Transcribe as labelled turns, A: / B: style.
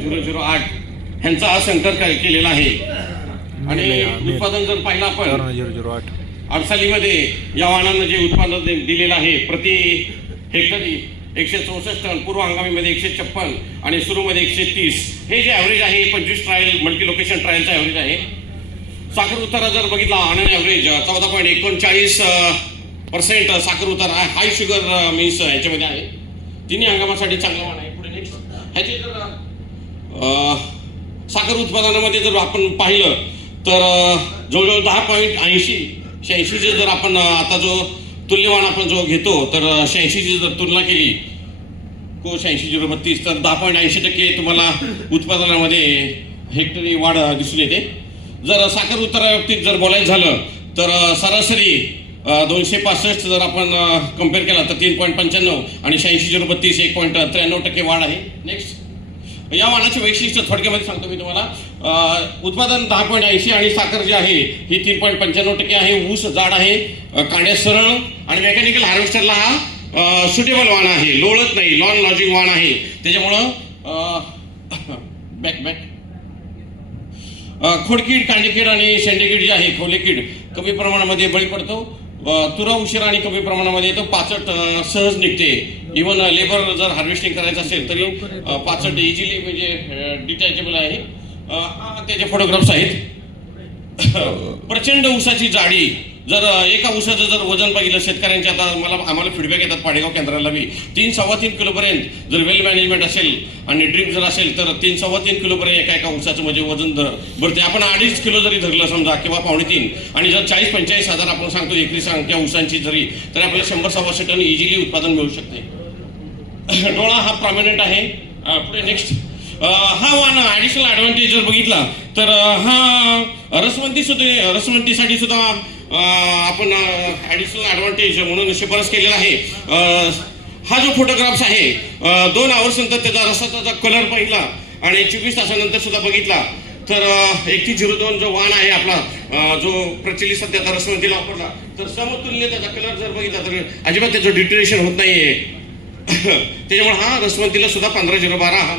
A: Zero zero आठ. ह्यांचा हा सेंटर काय केलेला आहे? आणि उत्पादन जर पाहिलं आपण
B: झिरो झिरो आठ.
A: अडसालीमध्ये या वाहनांना जे उत्पादन दिलेलं आहे प्रति हेक्टरी एकशे चौसष्ट टन पूर्व हंगामीमध्ये एकशे छप्पन आणि सुरूमध्ये एकशे तीस. हे जे ॲव्हरेज आहे पंचवीस ट्रायल मल्टी लोकेशन ट्रायलचं ॲव्हरेज आहे. साखर उतारा जर बघितला ऑन अन ॲव्हरेज चौदा पॉईंट एकोणचाळीस पर्सेंट साखर उतारा हाय शुगर मीन्स याच्यामध्ये आहे. तिन्ही हंगामासाठी चांगला वाण आहे. पुढे नेक्स्ट ह्याचे जर साखर उत्पादनामध्ये जर आपण पाहिलं तर जवळजवळ दहा पॉईंट ऐंशी शहाऐंशीचे जर आपण आता जो तुल्यवान आपण जो घेतो तर शहाऐंशीची जर तुलना केली को शहाऐंशी झिरो बत्तीस तर दहा पॉईंट ऐंशी टक्के तुम्हाला उत्पादनामध्ये हेक्टरी वाढ दिसून येते. जर साखर उत्तराबाबतीत जर बोलायचं झालं तर सरासरी दोनशे पासष्ट जर आपण कंपेअर केला तर तीन पॉईंट पंच्याण्णव आणि शहाऐंशी झिरो बत्तीस एक पॉईंट त्र्याण्णव टक्के वाढ आहे. नेक्स्ट या वाणाचे वैशिष्ट्य थोडक्यामध्ये सांगतो मी तुम्हाला. उत्पादन दहा पॉईंट ऐंशी आणि साखर जी आहे ही तीन पॉईंट पंच्याण्णव टक्के आहे ऊस जाड आहे कांड्या सरळ आणि मेकॅनिकल हार्वेस्टरला हा सुटेबल वाण आहे लोळत नाही लॉन लॉजिंग वाण आहे. त्याच्यामुळं बॅक बॅक खोडकीड कांडीकीड आणि शेंडेकीड जे आहे खोलेकीड कमी प्रमाणामध्ये बळी पडतो. तुरा उशीर आणि कमी प्रमाणामध्ये येतो पाचट सहज निघते. इवन लेबर जर हार्वेस्टिंग करायचं असेल तरी पाचट इझिली म्हणजे डिटॅचेबल आहे. त्याचे फोटोग्राफ्स आहेत. प्रचंड ऊसाची जाडी जर एका ऊसाचं जर वजन बघितलं शेतकऱ्यांच्या आता मला आम्हाला फीडबॅक येतात पाडेगाव केंद्राला बी. तीन सव्वा तीन किलोपर्यंत जर वेल मॅनेजमेंट असेल आणि ड्रीप जर असेल तर तीन सव्वा तीन किलोपर्यंत एका एका ऊसाचं म्हणजे वजन धर. भरते आपण अडीच किलो जरी धरलं समजा किंवा पावणे तीन आणि जर चाळीस पंचेचाळीस हजार आपण सांगतो एकरी संख्या ऊसांची जरी तर आपल्याला शंभर सव्वाशे टन इझिली उत्पादन मिळू शकते. डोळा हा प्रॉमिनंट आहे. पुढे नेक्स्ट हा वाण ॲडिशनल ॲडव्हान्टेज जर बघितला तर हा रसवंती सुद्धा रसवंतीसाठी सुद्धा आपण ॲडिशनल ॲडव्हान्टेज म्हणून शिफारस केलेला आहे. हा जो फोटोग्राफ्स आहे दोन आवर्स नंतर त्याचा रसाचा कलर पाहिला आणि चोवीस तासानंतर सुद्धा बघितला. तर एकतीस झिरो दोन जो वाण आहे आपला जो प्रचलित सध्या आता रसवंतीला वापरला तर समतुल्य त्याचा कलर जर बघितला तर अजिबात त्याचं डिटेरेशन होत नाहीये. त्याच्यामुळे हा रसवंतीला सुद्धा पंधरा झिरो बारा हा